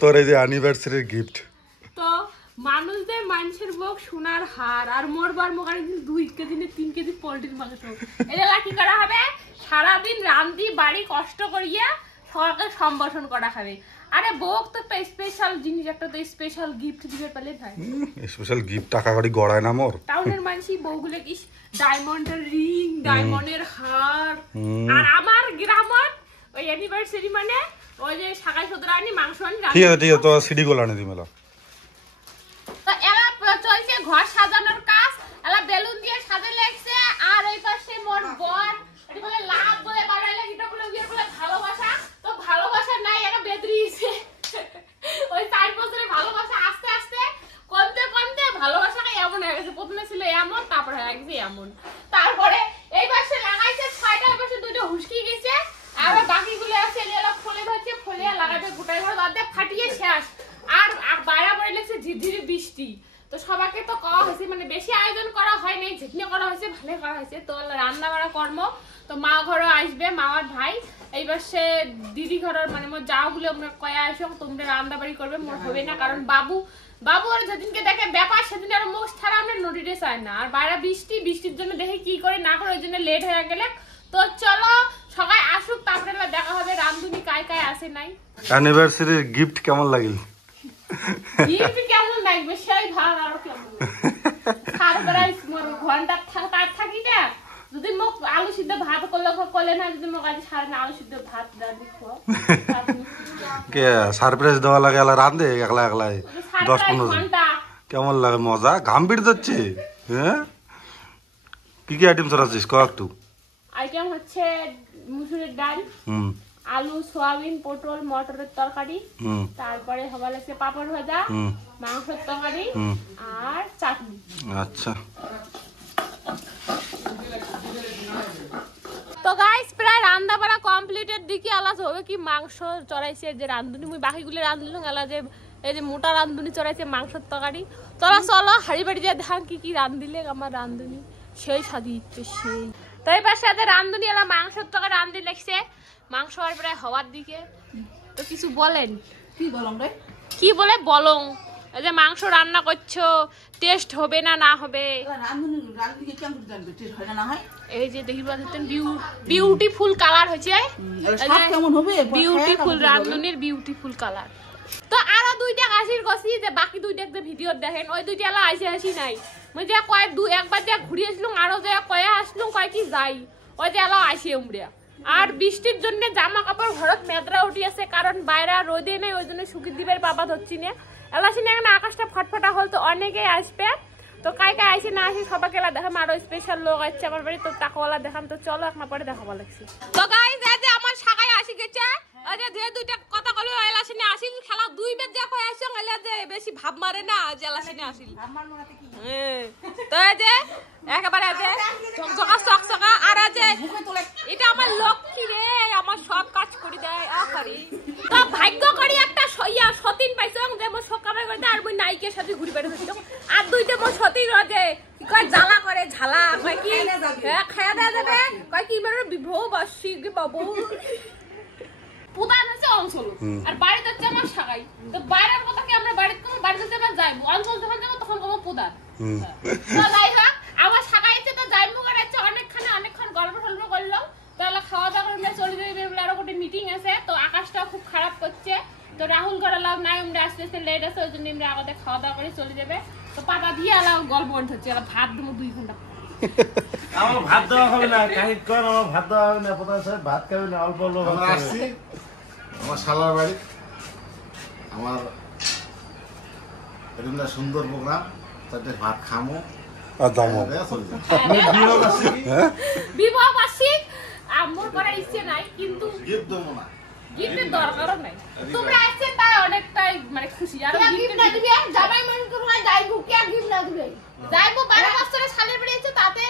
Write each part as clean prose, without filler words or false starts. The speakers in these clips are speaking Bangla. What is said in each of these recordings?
তোর এই যে অ্যানিভার্সারির গিফট তো মানুষদের মানুষের মুখ সোনার হার আর মোরবার মুখ আর 2 কেজি 3 কেজি পোল্ট্রির মাংস এটা কি করা হবে সারাদিন রান্দি বাড়ি কষ্ট করিয়া সরকার সম্ভাষণ করা হবে আরে বউক তো স্পেশাল জিনিস একটা তো স্পেশাল গিফট দিবে পালে ভাই স্পেশাল গিফট টাকা গাড়ি গড়ায় না মোর টাউনের মানুষই বউগুলো কি ডায়মন্ডের রিং ডায়মন্ডের হার আর আমার গ্রামের ওই অ্যানিভার্সারি মানে ওই যে শাকাই সদরা আনি মাংস আনি ঠিক আছে তো সিডি গোল আনি দিমেলা তো এলা চলছে ঘর সাজানোর কাজ এলা বেলুন দিয়ে সাজে লাগছে আর এই পাশে মোর বর এটি বলে লাভ বলে বাড়াইলে এটা বলে গিয়ে বলে ভালোবাসা তো ভালোবাসা নাই এরা বেদরিছে ওই 4 বছরের ভালোবাসা আস্তে আস্তে কমতে কমতে ভালোবাসাটা এমন হয়ে গেছে প্রথমে ছিল এমন তারপর হয়ে গেছে এমন তারপরে এই পাশে লাগাইছে 6টা পাশে দুটো হুশকি গেছে আর বাকিগুলো আছে এলা ফলে ধরছে ফলে লাগাবে গোটাই ঘর দাদা ফাটিয়ে শেষ আর বাইরে পড়ে লাগছে ঝিরঝিরি বৃষ্টি তো সবাইকে তো করা হয়েছে মানে বেশি আয়োজন করা হয় নাই যেখানে করা হয়েছে ভালো করা হয়েছে তো রান্না বাড়া কর্ম তো মা ঘরও আসবে মামার ভাই এইবার সে দিদি ঘরের মানে মোর যাও বলে আমরা কয়া আসো তোমরা রান্না বাড়ি করবে মোর হবে না কারণ বাবু আর যেদিনকে দেখে ব্যাপার সেদিন আর মুখ ছাড়া আমরা নদীতে চাই না আর বাইরে বৃষ্টির জন্য দেখে কি করে না করে ওই জন্য লেট হয়ে গেলে তো চলো সবাই আসুক তারপরে দেখা হবে রামধুনি কায় কায় আসে নাই অ্যানিভার্সারির গিফট কেমন লাগিল গিফট কেমন লাগবে সেই ভালো আর কেমন খারবরাই মোর ঘন্টা থাকি না যদি মোক আলু সিদ্ধ ভাত করলে না যদি মোক আজ সারা আলু সিদ্ধ ভাত রাঁধি খাও কে সারপ্রাইজ দেওয়া লাগে এলা রাঁধে একলা 10-15 ঘন্টা কেমন লাগে মজা ঘাম পিট যাচ্ছে হ্যাঁ কি আইটেম সরাছিস ক একটু আইটেম হচ্ছে মুসুরের ডাল আলু সয়াবিন পটল মটরের তরকারি তারপরে হবে লাগছে পাপড় ভাজা মাংসের তরকারি আর চাটনি আচ্ছা তো গাইস প্রায় রান্না বাড়া কমপ্লিটের দিকে আলাজ হবে কি মাংস চড়াইছে যে রান্ধুনি মুই বাকিগুলো রান্ধলুম আলা যে এই যে মোটা রান্ধুনি চড়াইছে মাংসের তরকারি তোরা চলো হাড়ি বাড়ি যা ধান কি রান্ধিলে আমার রান্ধুনি সেই সাদি ইচ্ছে সেই তো এই পাশে রান্ধুনি এলা মাংসের তরকারি রান্ধি লাগছে মাংস আর প্রায় হওয়ার দিকে তো কিছু বলেন কি বলে বলং এই যে মাংস রান্না করছো টেস্ট হবে না না হবে এই যে দেখি বিউটিফুল কালার হয়েছে বিউটিফুল রান্ধুনির বিউটিফুল কালার তো আরো 2টা হাসির কষি যে বাকি 2টা ভিডিও দেখেন ওই 2টা এলা হাসি নাই মই যে কয় একবার যে ঘুরে আসলুম আরো যে কয়ে আসলুম কয় কি যাই ওই যে এলা আসি উমড়িয়া আর বৃষ্টির জন্য জামা কাপড় ঘরত মেদরা উঠি আছে কারণ বাইরে রোদে নেই ওই জন্য শুকি দিবের বাবা ধরছি না এলাসিনে এখন আকাশটা ফটফটা হল তো অনেকেই আসবে তো কাই আসে না আসে সবাইকে দেখাম আরো স্পেশাল লোক আছে আমার বাড়ি তো টাকাওয়ালা দেখাম তো চলো এক পরে দেখাবো লাগছে তো গাইস এই যে আমার শাখায় আসি গেছে ওই যে 2টা কথা কল এলাসিনে আসিল খেলা 2 বেদ যা কই আসছে এলা যে বেশি ভাব মারে না যে এলাসিনে আসিল ভাব মারতে কি তো এই যে একেবারে আছে চকচকা আর আছে এটা আমার লক্ষ্মী রে আমার সব কাজ করে দেয় আখারি তো ভাগ্য করি একটা সতীন পাইছং যে মোর সকামে করে আর মই নাইকের সাথে ঘুরি বেড়ে হইছিল আর 2টা মোর সতীন রজে কি কয় জ্বালা করে ঝালা কয় কি হ্যাঁ খায়া দেয়া যাবে কয় কি মানে বিভো বাসি গে বাবু পুদান আছে অঞ্চল আর বাড়িতে হচ্ছে আমার শাখাই তো বাইরের কথা কি আমরা বাড়িতে আমরা যাইবো অঞ্চল যখন যাবো তখন কোনো পুদান তো লাইভা আমার শাখাই আছে তো যাইবো করেছে অনেকক্ষণ গল্প করলো তাহলে খাওয়া দাওয়া করে চলে যাবে আরো একটা মিটিং আছে তো আকাশটা খুব খারাপ করছে তো রাহুল ঘরে লাভ নাই আমরা আস্তে লেট আছে ওই জন্য আমরা আগে খাওয়া দাওয়া করে চলে যাবে তো পাতা দিয়ে আলাও গল্প হচ্ছে ভাত দেবো 2 ঘন্টা আমার ভাত দেওয়া হবে না কাহিনী কর আমার ভাত দেওয়া হবে না প্রধান সাহেব ভাত খাবে না অল্প আমরা আসছি আমার শালার বাড়ি আমার এটা সুন্দর প্রোগ্রাম তাতে ভাত খামো আর দামো বিবাহ বার্ষিক আমার করার ইচ্ছে নাই কিন্তু গিফট দেবো না গিফটের দরকারও নাই তোমরা আসছে তাই অনেকটাই মানে খুশি আর গিফট না দিবে জামাই মন করে যাইবো কি গিফট না দিবে যাইবো 12 বছরের সালের বাড়ি আছে তাতে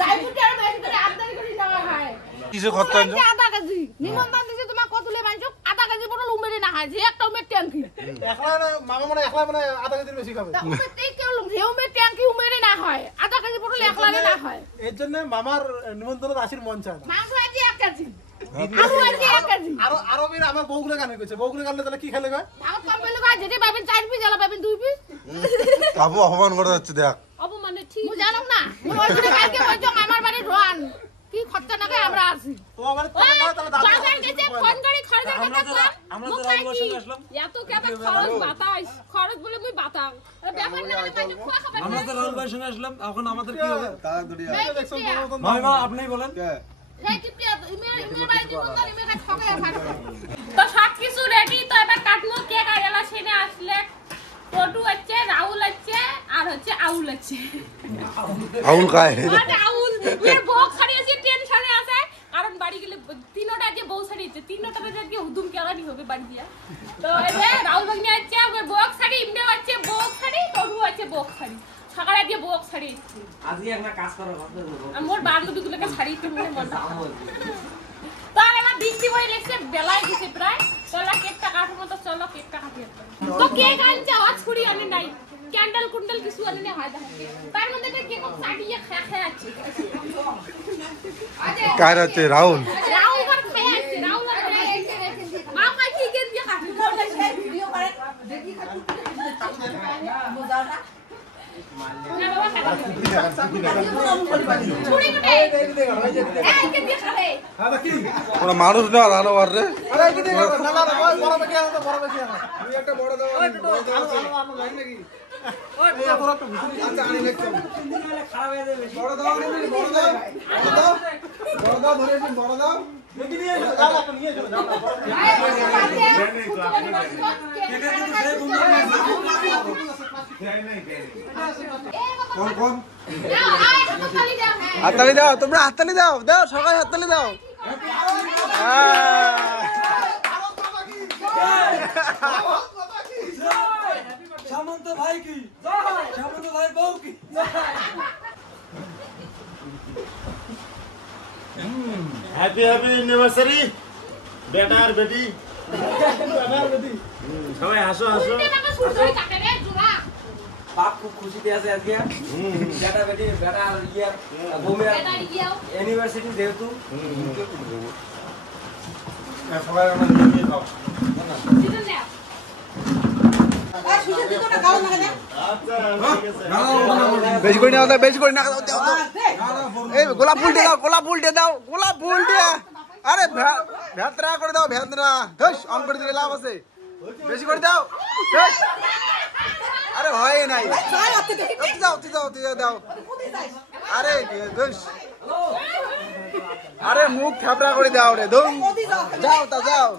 যাইবো কি আর বেশি করে আমদানি করে যাওয়া হয় কিসে খরচ হয় আধা কেজি নিমন্ত্রণ দিছে তোমার কতলে মাইছো আধা কেজি বড় উমেরে না হয় যে একটা উমের ট্যাঙ্কি একলা মামা একলা আধা কেজির বেশি খাবে উমের ট্যাঙ্কি কেউ যে উমের ট্যাঙ্কি উমেরে না হয় আধা কেজি বড় একলা না এর জন্য মামার নিমন্ত্রণ আসির মন চায় না। মাংস আনছি 1 কেজি, আলু আনছি 1 কেজি। আরো বের আমার বউগুলো গান কইছে, বউগুলো গানলে তাহলে কি খেলে গো? ভাত কম পেলে কয় যেটা পাবেন 4 পিস, আলা পাবেন 2 পিস। আবু অপমান করে যাচ্ছে দেখ। অপমানে ঠিক মু জানো না, মু ওইখানে কালকে কইছো আমার বাড়ি রোয়ান কি খরচা না করে আমরা আছি। তো আমার তাহলে না তাহলে দাদা বাজার গেছে ফোন করে খরচের কথা কম। আমরা তো রাজবাড়ির সঙ্গে আসলাম। এত কেটা খরচ বাতাস, খরচ বলে মুই বাতাং। ব্যাপার না মানে খোয়া খাবার। আমরা তো রাজবাড়ির সঙ্গে আসলাম, এখন আমাদের কি হবে? দেখছো বড় মতন মামা আপনিই বলেন। এই টিপি ইমেল বাড়ি দিব তো ইমেল ঠকে ফাটে। তো সব কিছু রেডি, তো এবার কাটমু কেক আর এলা সেনে আসলে টটু আছে, রাহুল আছে আর হচ্ছে আউল আছে। আউল কায় মানে আউল এর বউ ছাড়িয়েছে টেনশনে আছে, কারণ বাড়ি গেলে তিনটা যে বউ ছাড়িয়েছে তিনটাতে যে হুদুম কেলানি হবে বাড়ি দিয়া। তো এবে রাহুল ভাগ্নে আছে ওই বউ ছাড়ি, ইমডে আছে বউ ছাড়ি, টটু আছে বউ ছাড়ি। সকালে দিয়ে বউ ছাড়ি আজকে একটা কাজ করো ভাবতে দেবো আর মোর বান্ধবীগুলোকে ছাড়ি তো মনে মন তার এবার বৃষ্টি হয়ে লেগছে, বেলায় গেছে প্রায়। চলো কেকটা কাটবো, তো চলো কেকটা কাটিয়ে তো কেক আনছে আওয়াজ ছুরি আনে নাই, ক্যান্ডেল কুন্ডেল কিছু আনে না হয় দেখে তার মধ্যে একটা কেক চাটিয়ে খেয়ে আছে। কার আছে রাহুল? রাহুল ঘর খেয়ে আছে, রাহুল ঘর খেয়ে আছে। মা কই কি কেক দিয়ে কাটবো ভিডিও করে দেখি খাচ্ছি মজাটা না বাবা খাচ্ছি ছুরি কোটে এই কেক দিয়ে খাবে। দাদা কি ওরা মানুষ না জানো আর রে। আরে কি দেখো না না ওই বড় বেটি আছে, বড় বেটি আছে। তুমি একটা বড় দাও, বড় দাও আনো লাইন নাকি? ওই এত একটা ভিতরে আচ্ছা আনি দেখছো খারাপ হয়ে যাবে বড় দাও আনি বড় দাও বড় দাও ধরে একটু বড় দাও দেখি নিয়ে এসো দাদা আপনি নিয়ে এসো দাদা কোন কোন হাততালি দাও, তোমরা হাততালি দাও, দাও সবাই হাততালি দাও। সামন্ত ভাই কি? সামন্ত ভাই বউ কি? হ্যাপি হ্যাপি অ্যানিভার্সারি বেটা আর বেটি। সবাই হাসো হাসো। বাপ খুব খুশিতে আছে আজকে বেটা বেটি বেটা ইয়ার বউমের ইউনিভার্সিটি যেহেতু সবাই আমরা নিয়ে খাও। আচ্ছা ঠিক আছে। বেশি করে নাও, বেশি করে না দাও, দাও এই গোলাপ ফুল দিয়ে দাও, গোলাপ ফুল দিয়ে দাও, গোলাপ ফুল দিয়ে। আরে ভেতরা করে দাও, ভেতরা ধস অন করে দিলে লাভ আছে। বেশি করে দাও ধস। আরে হয় নাই দাও দাও দাও। আরে ধস, আরে মুখ থাপড়া করে দাও রে ধুম। যাও তা যাও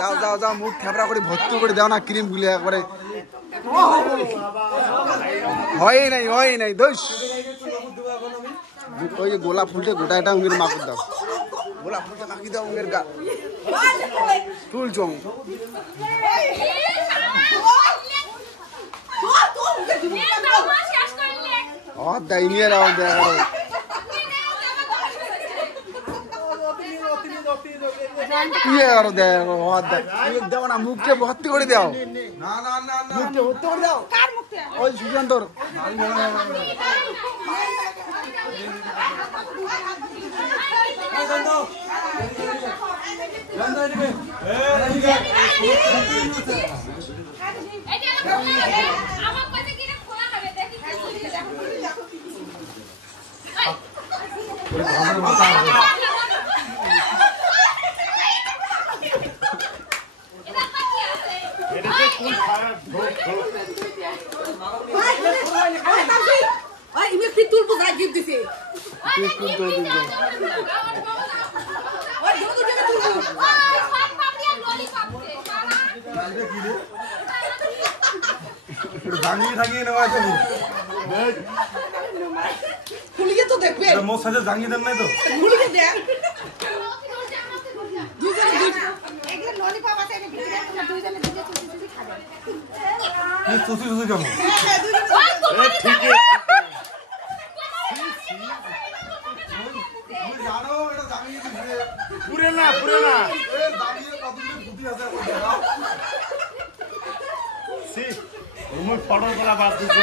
যাও যাও যাও, মুখ থাপড়া করে ভর্তি করে দাও না ক্রিম গুলি একবারে। হয় নাই দোষ। ওই যে গোলাপ ফুলটা গোটা এটা উঙ্গের মাকুর দাও, গোলাপ ফুলটা মাকি দাও উঙ্গের গা ফুল চং। দাই নিয়ে রাও দেখো দেখো না মুখটা ভর্তি করে দাও, না না না না মুখটা ভর্তি করে দাও। ওই সুশান্তর জাঙ্গিয়ে থাকিয়ে নেওয়া আছে খুলিয়ে তো দেখবে মোর সাথে জাঙ্গিয়ে দেন নাই তো খুলিয়ে দেখ চুষি চুষি কেন জানো এটা জাঙ্গিয়ে দিচ্ছে পুরে না দাঁড়িয়ে কতদিন বুদ্ধি আছে ফটো তোলা বাদ দিচ্ছ